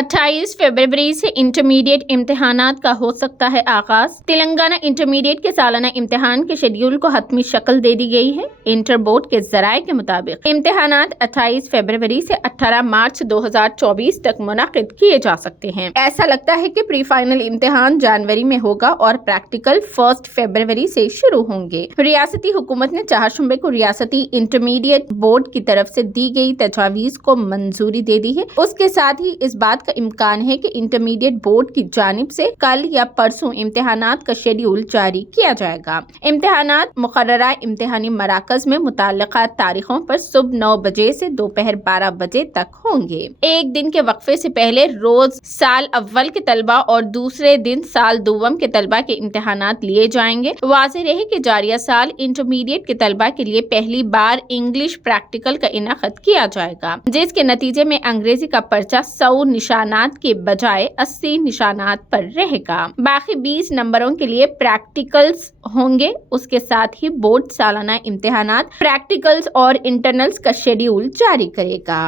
28 फरवरी से इंटरमीडिएट इम्तिहानात का हो सकता है आगाज। तेलंगाना इंटरमीडिएट के सालाना इम्तिहान के शेड्यूल को हतमी शक्ल दे दी गई है। इंटर बोर्ड के जराये के मुताबिक इम्तिहानात 28 फरवरी से 18 मार्च 2024 तक मुनाकिद किए जा सकते हैं। ऐसा लगता है कि प्री फाइनल इम्तिहान जनवरी में होगा और प्रैक्टिकल 1 फरवरी से शुरू होंगे। रियासती हुकूमत ने चारशंबे को रियासती इंटरमीडिएट बोर्ड की तरफ से दी गई तजवीज़ को मंजूरी दे दी है। उसके साथ ही इस बात का इम्कान है कि इंटरमीडिएट बोर्ड की जानिब से कल या परसों इम्तिहानात का शेड्यूल जारी किया जाएगा। इम्तिहानात मुकर्ररा इम्तिहानी मराकज में मुताल्लिका तारीखों पर सुबह 9 बजे से दोपहर 12 बजे तक होंगे। एक दिन के वक्फे से पहले रोज साल अव्वल के तलबा और दूसरे दिन साल दुवम के तलबा के इम्तिहानात लिए जाएंगे। वाज़ेह रहे कि जारिया साल इंटरमीडिएट के तलबा के लिए पहली बार इंग्लिश प्रैक्टिकल का इनाक़द किया जाएगा, जिसके नतीजे में अंग्रेजी का पर्चा 100 निशानात के बजाय 80 निशानात पर रहेगा। बाकी 20 नंबरों के लिए प्रैक्टिकल्स होंगे। उसके साथ ही बोर्ड सालाना इम्तिहानात, प्रैक्टिकल्स और इंटरनल्स का शेड्यूल जारी करेगा।